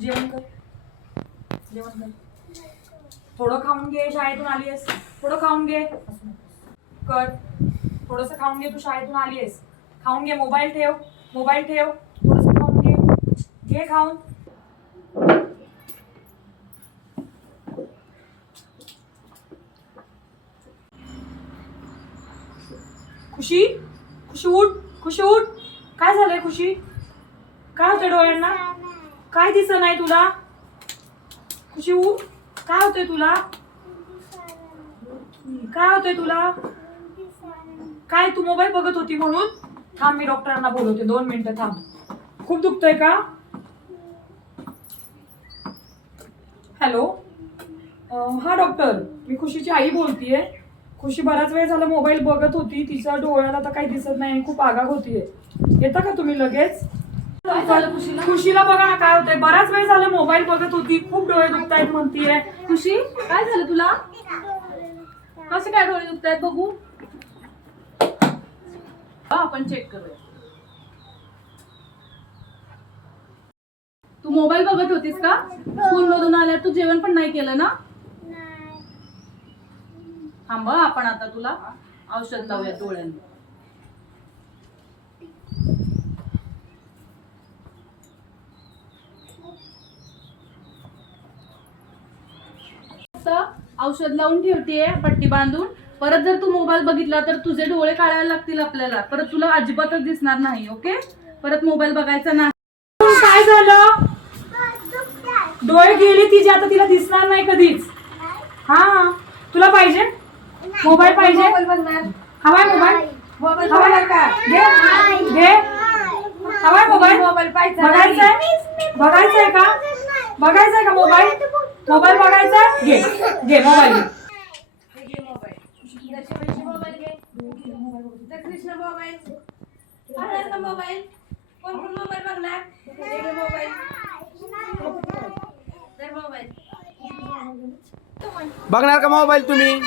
जेवण कर, जेवण कर. थोडं खाऊन घे, शाळेतून आली आहेस. थोडं खाऊन घे कर. थोडंसं खाऊन घे, तू शाळेतून आली आहेस. खाऊन घे. मोबाईल ठेव, मोबाईल ठेव. थोडंसं खाऊन घे, घे खाऊन. खुशी, खुशी उठ, खुशी उठ. काय झालंय खुशी? काय होतंय डोळ्यांना? काय दिसत नाही तुला? खुशी उठ. काय होतंय तुला? काय होतंय तुला? काय तू मोबाईल बघत होती म्हणून? थांब, मी डॉक्टरांना बोलवते. 2 मिनिटं थांब. खूप दुखतंय का? हॅलो, हा डॉक्टर, मी खुशीची आई बोलतीये. खुशी बराच वेळ झाला मोबाईल बघत होती. तिच्या डोळ्याला आता काही दिसत नाही, खूप आगाग होतीये. येता का तुम्ही लगेच? खुशीला बघा ना काय होतंय. बराच वेळ झाला मोबाईल बघत होती, खूप डोळे दुखतायत म्हणतीये. खुशी, काय झालं तुला? कसे काय डोळे दुखतायत बघू? आपण चेक करूया. तू मोबाईल बघत होतीस का? स्कूल मधून आल्यावर तू जेवण पण नाही केलं ना? थांब, आपण आता तुला औषध लावूया डोळ्यांना. औषध लावून ठेवतेय, पट्टी बांधून. परत जर तू मोबाईल बघितला तर तुझे डोळे काढायला लागतील आपल्याला. परत तुला अजिबातच दिसणार नाही. ओके, परत मोबाईल बघायचा नाही. काय झालं? डोळे गेले तिचे, आता तिला दिसणार नाही कधीच. हा, तुला पाहिजे मोबाईल? पाहिजे? हवाय मोबाईल? हवाय का? घे घे. हवाय मोबाईल? बघायचंय? बघायचंय का? बघायचंय का मोबाईल? मोबाईल बघायचा? घे घे मोबाईल घे. बघणार का मोबाईल तुम्ही?